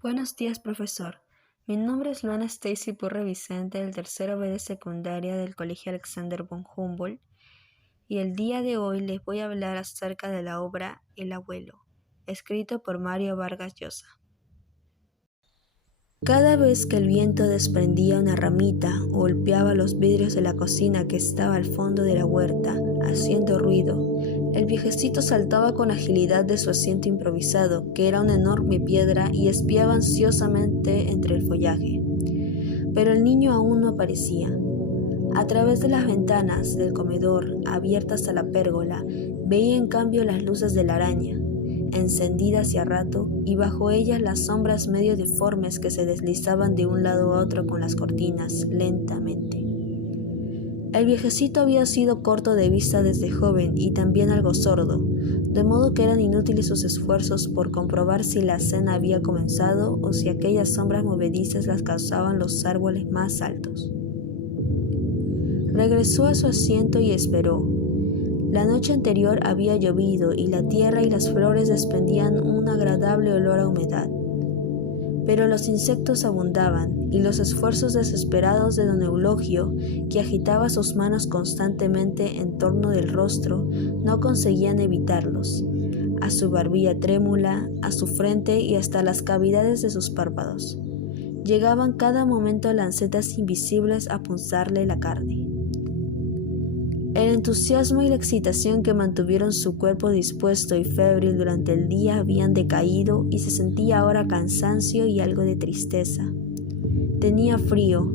Buenos días, profesor. Mi nombre es Luana Stacy Purre Vicente, del tercero B de secundaria del Colegio Alexander von Humboldt, y el día de hoy les voy a hablar acerca de la obra El abuelo, escrito por Mario Vargas Llosa. Cada vez que el viento desprendía una ramita o golpeaba los vidrios de la cocina que estaba al fondo de la huerta, haciendo ruido, el viejecito saltaba con agilidad de su asiento improvisado, que era una enorme piedra, y espiaba ansiosamente entre el follaje. Pero el niño aún no aparecía. A través de las ventanas del comedor, abiertas a la pérgola, veía en cambio las luces de la araña, encendidas y a rato, y bajo ellas las sombras medio deformes que se deslizaban de un lado a otro con las cortinas, lentamente. El viejecito había sido corto de vista desde joven y también algo sordo, de modo que eran inútiles sus esfuerzos por comprobar si la cena había comenzado o si aquellas sombras movedizas las causaban los árboles más altos. Regresó a su asiento y esperó. La noche anterior había llovido y la tierra y las flores desprendían un agradable olor a humedad. Pero los insectos abundaban y los esfuerzos desesperados de don Eulogio, que agitaba sus manos constantemente en torno del rostro, no conseguían evitarlos, a su barbilla trémula, a su frente y hasta las cavidades de sus párpados. Llegaban cada momento lancetas invisibles a punzarle la carne. El entusiasmo y la excitación que mantuvieron su cuerpo dispuesto y febril durante el día habían decaído y se sentía ahora cansancio y algo de tristeza. Tenía frío,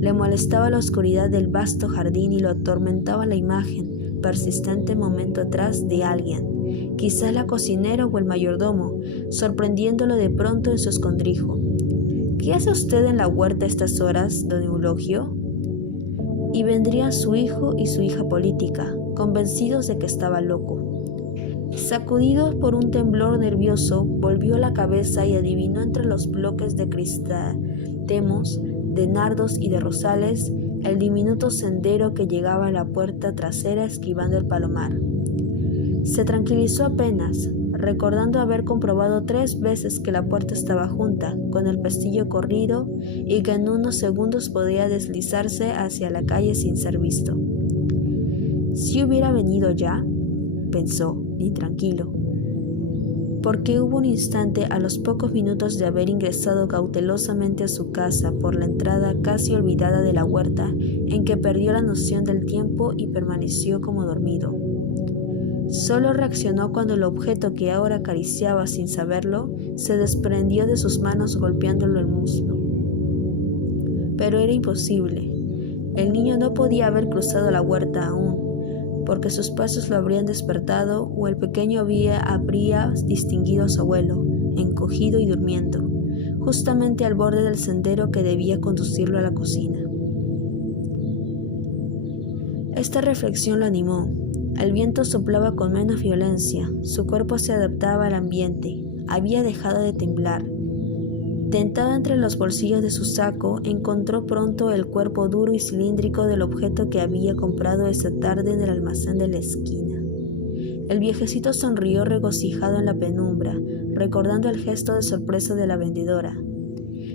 le molestaba la oscuridad del vasto jardín y lo atormentaba la imagen, persistente momento atrás, de alguien, quizás la cocinera o el mayordomo, sorprendiéndolo de pronto en su escondrijo. ¿Qué hace usted en la huerta a estas horas, don Eulogio? Y vendrían su hijo y su hija política, convencidos de que estaba loco. Sacudido por un temblor nervioso, volvió la cabeza y adivinó entre los bloques de crisantemos, de nardos y de rosales el diminuto sendero que llegaba a la puerta trasera esquivando el palomar. Se tranquilizó apenas, recordando haber comprobado 3 veces que la puerta estaba junta, con el pestillo corrido, y que en unos segundos podía deslizarse hacia la calle sin ser visto. Si hubiera venido ya, pensó, intranquilo, porque hubo un instante a los pocos minutos de haber ingresado cautelosamente a su casa por la entrada casi olvidada de la huerta, en que perdió la noción del tiempo y permaneció como dormido. Solo reaccionó cuando el objeto que ahora acariciaba sin saberlo se desprendió de sus manos golpeándolo el muslo. Pero era imposible. El niño no podía haber cruzado la huerta aún, porque sus pasos lo habrían despertado o el pequeño habría distinguido a su abuelo, encogido y durmiendo, justamente al borde del sendero que debía conducirlo a la cocina. Esta reflexión lo animó. El viento soplaba con menos violencia, su cuerpo se adaptaba al ambiente, había dejado de temblar. Tentado entre los bolsillos de su saco, encontró pronto el cuerpo duro y cilíndrico del objeto que había comprado esa tarde en el almacén de la esquina. El viejecito sonrió regocijado en la penumbra, recordando el gesto de sorpresa de la vendedora.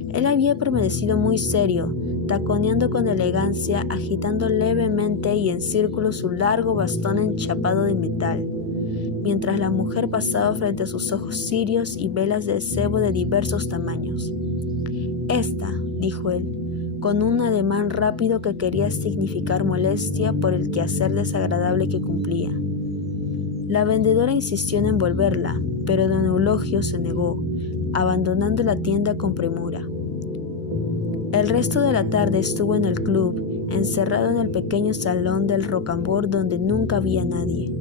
Él había permanecido muy serio, taconeando con elegancia, agitando levemente y en círculo su largo bastón enchapado de metal, mientras la mujer pasaba frente a sus ojos cirios y velas de sebo de diversos tamaños. «Esta», dijo él, con un ademán rápido que quería significar molestia por el quehacer desagradable que cumplía. La vendedora insistió en envolverla, pero don Eulogio se negó, abandonando la tienda con premura. El resto de la tarde estuvo en el club, encerrado en el pequeño salón del Rocambor donde nunca había nadie.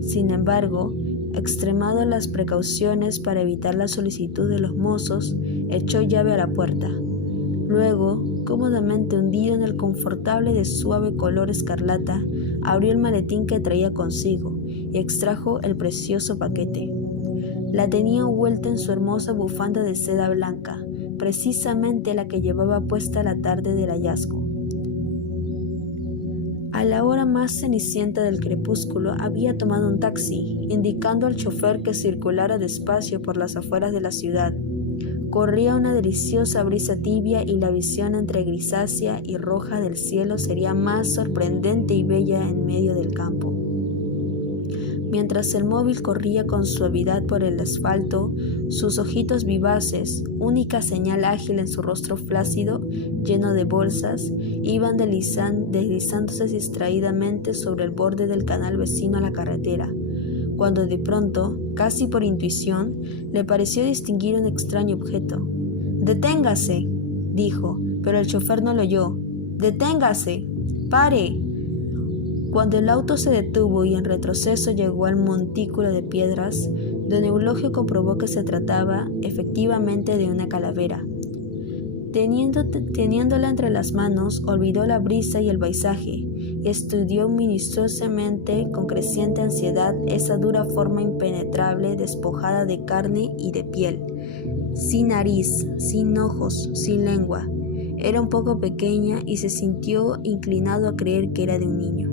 Sin embargo, extremado las precauciones para evitar la solicitud de los mozos, echó llave a la puerta. Luego, cómodamente hundido en el confortable de suave color escarlata, abrió el maletín que traía consigo y extrajo el precioso paquete. La tenía envuelta en su hermosa bufanda de seda blanca, precisamente la que llevaba puesta la tarde del hallazgo. A la hora más cenicienta del crepúsculo había tomado un taxi, indicando al chofer que circulara despacio por las afueras de la ciudad. Corría una deliciosa brisa tibia y la visión entre grisácea y roja del cielo sería más sorprendente y bella en medio del campo. Mientras el móvil corría con suavidad por el asfalto, sus ojitos vivaces, única señal ágil en su rostro flácido, lleno de bolsas, iban deslizándose distraídamente sobre el borde del canal vecino a la carretera, cuando de pronto, casi por intuición, le pareció distinguir un extraño objeto. «¡Deténgase!», dijo, pero el chofer no lo oyó. «¡Deténgase! ¡Pare!». Cuando el auto se detuvo y en retroceso llegó al montículo de piedras, don Eulogio comprobó que se trataba efectivamente de una calavera. Teniéndola entre las manos, olvidó la brisa y el paisaje, y estudió minuciosamente con creciente ansiedad esa dura forma impenetrable despojada de carne y de piel, sin nariz, sin ojos, sin lengua. Era un poco pequeña y se sintió inclinado a creer que era de un niño.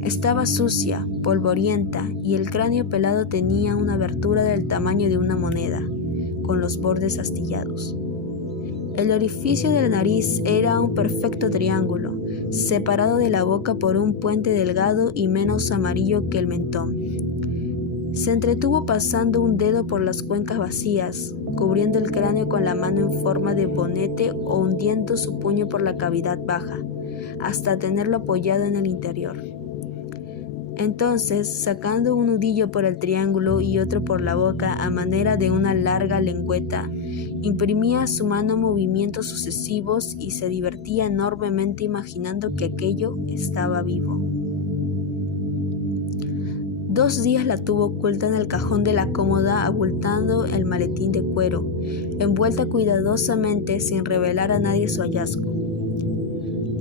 Estaba sucia, polvorienta, y el cráneo pelado tenía una abertura del tamaño de una moneda, con los bordes astillados. El orificio de la nariz era un perfecto triángulo, separado de la boca por un puente delgado y menos amarillo que el mentón. Se entretuvo pasando un dedo por las cuencas vacías, cubriendo el cráneo con la mano en forma de bonete o hundiendo su puño por la cavidad baja, hasta tenerlo apoyado en el interior. Entonces, sacando un nudillo por el triángulo y otro por la boca a manera de una larga lengüeta, imprimía a su mano movimientos sucesivos y se divertía enormemente imaginando que aquello estaba vivo. 2 días la tuvo oculta en el cajón de la cómoda, abultando el maletín de cuero, envuelta cuidadosamente sin revelar a nadie su hallazgo.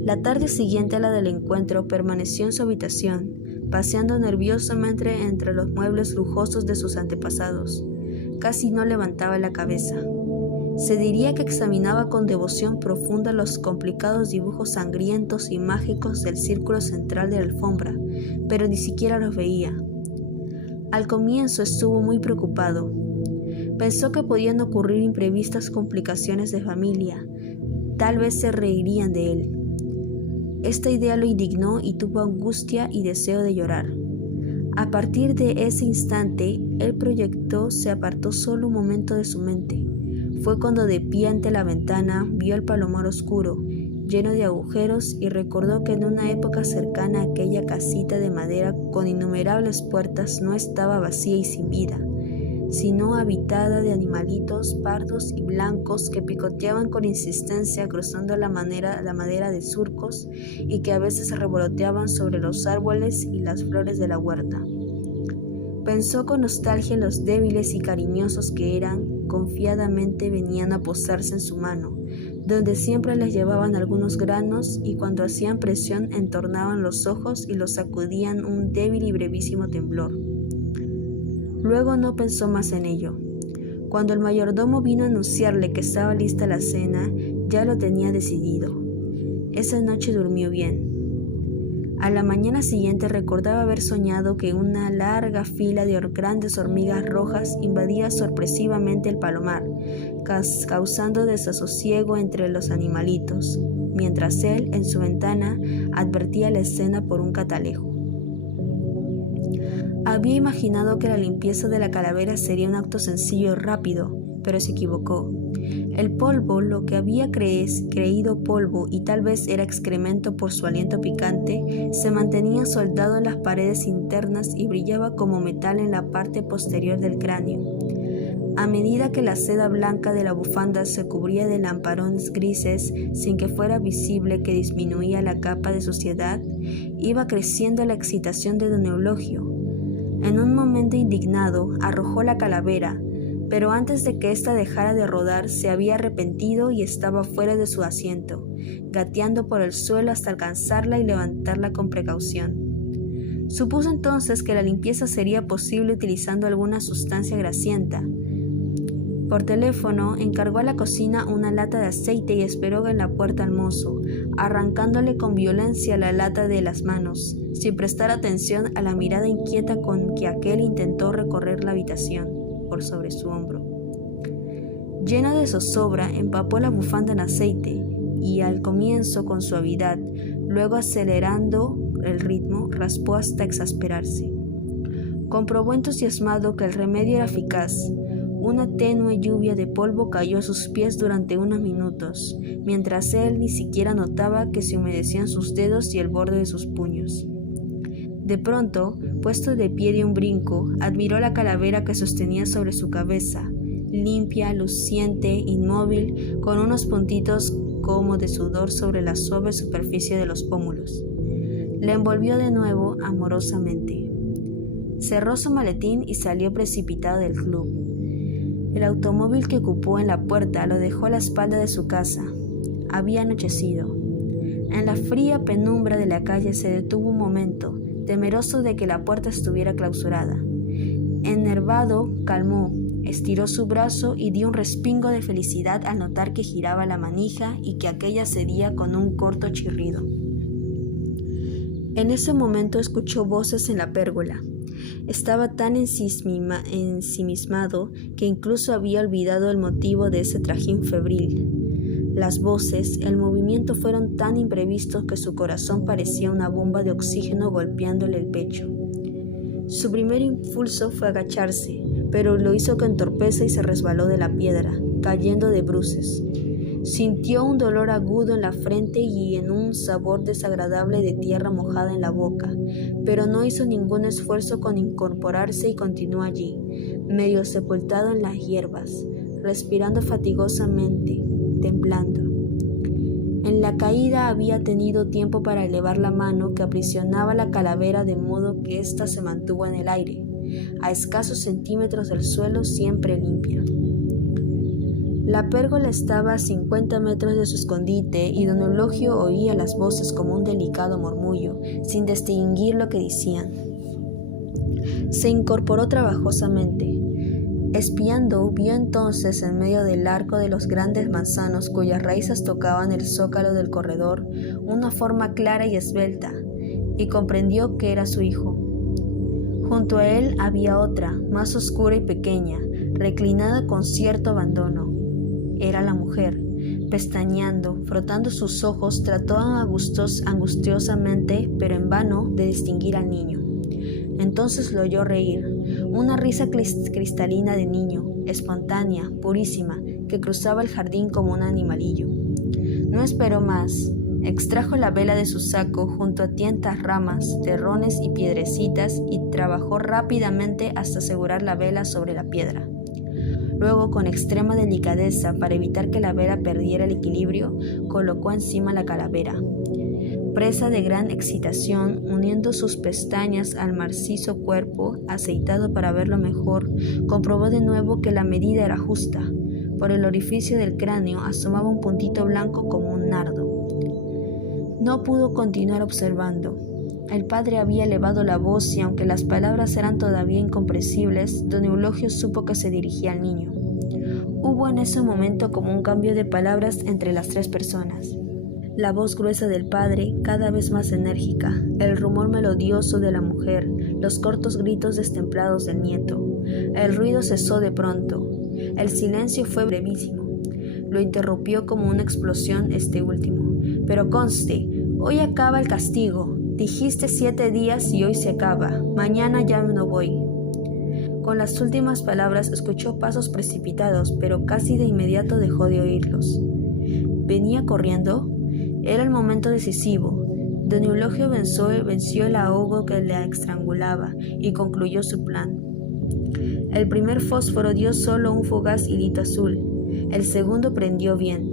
La tarde siguiente a la del encuentro permaneció en su habitación, paseando nerviosamente entre los muebles lujosos de sus antepasados. Casi no levantaba la cabeza. Se diría que examinaba con devoción profunda los complicados dibujos sangrientos y mágicos del círculo central de la alfombra, pero ni siquiera los veía. Al comienzo estuvo muy preocupado. Pensó que podían ocurrir imprevistas complicaciones de familia. Tal vez se reirían de él. Esta idea lo indignó y tuvo angustia y deseo de llorar. A partir de ese instante, el proyecto se apartó solo un momento de su mente. Fue cuando de pie ante la ventana vio el palomar oscuro, lleno de agujeros, y recordó que en una época cercana aquella casita de madera con innumerables puertas no estaba vacía y sin vida, sino habitada de animalitos pardos y blancos que picoteaban con insistencia cruzando la madera de surcos y que a veces revoloteaban sobre los árboles y las flores de la huerta. Pensó con nostalgia en los débiles y cariñosos que eran, confiadamente venían a posarse en su mano, donde siempre les llevaban algunos granos y cuando hacían presión entornaban los ojos y los sacudían un débil y brevísimo temblor. Luego no pensó más en ello. Cuando el mayordomo vino a anunciarle que estaba lista la cena, ya lo tenía decidido. Esa noche durmió bien. A la mañana siguiente recordaba haber soñado que una larga fila de grandes hormigas rojas invadía sorpresivamente el palomar, causando desasosiego entre los animalitos, mientras él, en su ventana, advertía la escena por un catalejo. Había imaginado que la limpieza de la calavera sería un acto sencillo y rápido, pero se equivocó. El polvo, lo que había creído polvo y tal vez era excremento por su aliento picante, se mantenía soldado en las paredes internas y brillaba como metal en la parte posterior del cráneo. A medida que la seda blanca de la bufanda se cubría de lamparones grises sin que fuera visible que disminuía la capa de suciedad, iba creciendo la excitación de don Eulogio. En un momento indignado, arrojó la calavera, pero antes de que ésta dejara de rodar se había arrepentido y estaba fuera de su asiento, gateando por el suelo hasta alcanzarla y levantarla con precaución. Supuso entonces que la limpieza sería posible utilizando alguna sustancia grasienta. Por teléfono encargó a la cocina una lata de aceite y esperó en la puerta al mozo, arrancándole con violencia la lata de las manos, sin prestar atención a la mirada inquieta con que aquel intentó recorrer la habitación por sobre su hombro. Lleno de zozobra, empapó la bufanda en aceite y al comienzo con suavidad, luego acelerando el ritmo, raspó hasta exasperarse. Comprobó entusiasmado que el remedio era eficaz. Una tenue lluvia de polvo cayó a sus pies durante unos minutos, mientras él ni siquiera notaba que se humedecían sus dedos y el borde de sus puños. De pronto, puesto de pie de un brinco, admiró la calavera que sostenía sobre su cabeza, limpia, luciente, inmóvil, con unos puntitos como de sudor sobre la suave superficie de los pómulos. La envolvió de nuevo amorosamente. Cerró su maletín y salió precipitado del club. El automóvil que ocupó en la puerta lo dejó a la espalda de su casa. Había anochecido. En la fría penumbra de la calle se detuvo un momento, temeroso de que la puerta estuviera clausurada. Enervado, calmó, estiró su brazo y dio un respingo de felicidad al notar que giraba la manija y que aquella cedía con un corto chirrido. En ese momento escuchó voces en la pérgola. Estaba tan ensimismado que incluso había olvidado el motivo de ese trajín febril. Las voces, el movimiento fueron tan imprevistos que su corazón parecía una bomba de oxígeno golpeándole el pecho. Su primer impulso fue agacharse, pero lo hizo con torpeza y se resbaló de la piedra, cayendo de bruces. Sintió un dolor agudo en la frente y en un sabor desagradable de tierra mojada en la boca, pero no hizo ningún esfuerzo con incorporarse y continuó allí, medio sepultado en las hierbas, respirando fatigosamente, temblando. En la caída había tenido tiempo para elevar la mano que aprisionaba la calavera de modo que ésta se mantuvo en el aire, a escasos centímetros del suelo, siempre limpia. La pérgola estaba a 50 metros de su escondite y don Eulogio oía las voces como un delicado murmullo, sin distinguir lo que decían. Se incorporó trabajosamente. Espiando, vio entonces en medio del arco de los grandes manzanos cuyas raíces tocaban el zócalo del corredor una forma clara y esbelta, y comprendió que era su hijo. Junto a él había otra, más oscura y pequeña, reclinada con cierto abandono. Era la mujer. Pestañeando, frotando sus ojos, trató angustiosamente, pero en vano, de distinguir al niño. Entonces lo oyó reír, una risa cristalina de niño, espontánea, purísima, que cruzaba el jardín como un animalillo. No esperó más. Extrajo la vela de su saco junto a tientas ramas, terrones y piedrecitas y trabajó rápidamente hasta asegurar la vela sobre la piedra. Luego, con extrema delicadeza, para evitar que la vela perdiera el equilibrio, colocó encima la calavera. Presa de gran excitación, uniendo sus pestañas al macizo cuerpo, aceitado para verlo mejor, comprobó de nuevo que la medida era justa. Por el orificio del cráneo asomaba un puntito blanco como un nardo. No pudo continuar observando. El padre había elevado la voz y aunque las palabras eran todavía incomprensibles, don Eulogio supo que se dirigía al niño. Hubo en ese momento como un cambio de palabras entre las tres personas. La voz gruesa del padre, cada vez más enérgica, el rumor melodioso de la mujer, los cortos gritos destemplados del nieto. El ruido cesó de pronto. El silencio fue brevísimo. Lo interrumpió como una explosión este último. Pero conste, hoy acaba el castigo. Dijiste 7 días y hoy se acaba. Mañana ya no voy. Con las últimas palabras escuchó pasos precipitados, pero casi de inmediato dejó de oírlos. ¿Venía corriendo? Era el momento decisivo. Don Eulogio venció el ahogo que le estrangulaba y concluyó su plan. El primer fósforo dio solo un fugaz hilito azul. El segundo prendió bien.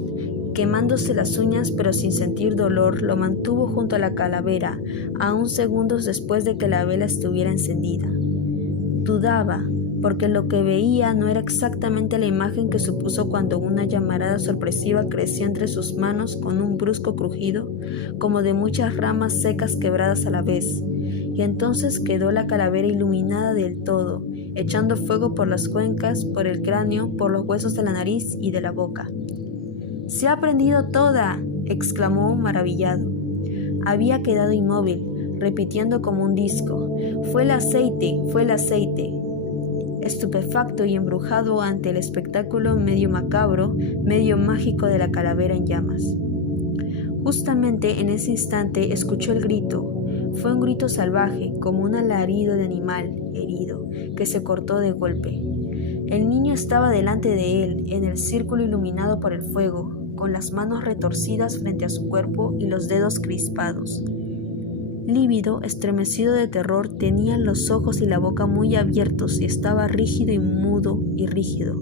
Quemándose las uñas pero sin sentir dolor, lo mantuvo junto a la calavera, aún segundos después de que la vela estuviera encendida. Dudaba, porque lo que veía no era exactamente la imagen que supuso cuando una llamarada sorpresiva creció entre sus manos con un brusco crujido, como de muchas ramas secas quebradas a la vez, y entonces quedó la calavera iluminada del todo, echando fuego por las cuencas, por el cráneo, por los huesos de la nariz y de la boca. «¡Se ha prendido toda!», exclamó maravillado. Había quedado inmóvil, repitiendo como un disco: «Fue el aceite, fue el aceite». estupefacto y embrujado ante el espectáculo medio macabro, medio mágico de la calavera en llamas. Justamente en ese instante escuchó el grito. Fue un grito salvaje, como un alarido de animal herido, que se cortó de golpe. El niño estaba delante de él, en el círculo iluminado por el fuego, con las manos retorcidas frente a su cuerpo y los dedos crispados. Lívido, estremecido de terror, tenía los ojos y la boca muy abiertos y estaba rígido y mudo y rígido,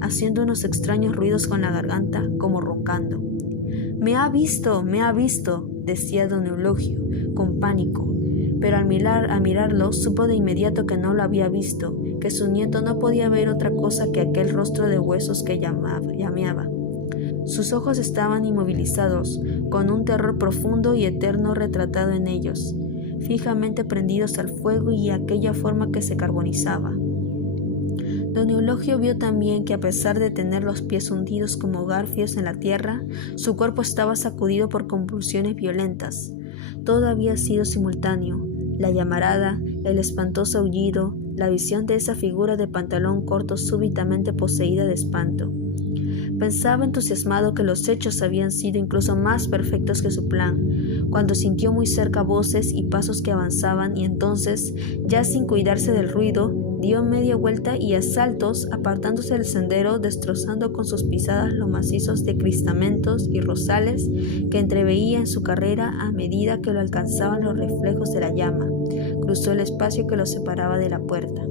haciendo unos extraños ruidos con la garganta, como roncando. «¡Me ha visto! ¡Me ha visto!», decía don Eulogio, con pánico, pero al mirarlo supo de inmediato que no lo había visto, que su nieto no podía ver otra cosa que aquel rostro de huesos que llameaba. Sus ojos estaban inmovilizados, con un terror profundo y eterno retratado en ellos, fijamente prendidos al fuego y aquella forma que se carbonizaba. Don Eulogio vio también que a pesar de tener los pies hundidos como garfios en la tierra, su cuerpo estaba sacudido por convulsiones violentas. Todo había sido simultáneo: la llamarada, el espantoso aullido, la visión de esa figura de pantalón corto súbitamente poseída de espanto. Pensaba entusiasmado que los hechos habían sido incluso más perfectos que su plan, cuando sintió muy cerca voces y pasos que avanzaban, y entonces, ya sin cuidarse del ruido, dio media vuelta y a saltos, apartándose del sendero, destrozando con sus pisadas los macizos de cristamentos y rosales que entreveía en su carrera a medida que lo alcanzaban los reflejos de la llama, cruzó el espacio que lo separaba de la puerta.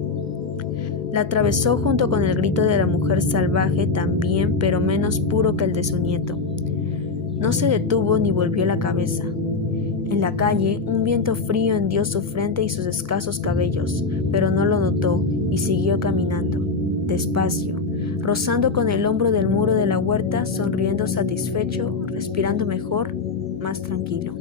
La atravesó junto con el grito de la mujer salvaje, también, pero menos puro que el de su nieto. No se detuvo ni volvió la cabeza. En la calle, un viento frío hendió su frente y sus escasos cabellos, pero no lo notó y siguió caminando, despacio, rozando con el hombro del muro de la huerta, sonriendo satisfecho, respirando mejor, más tranquilo.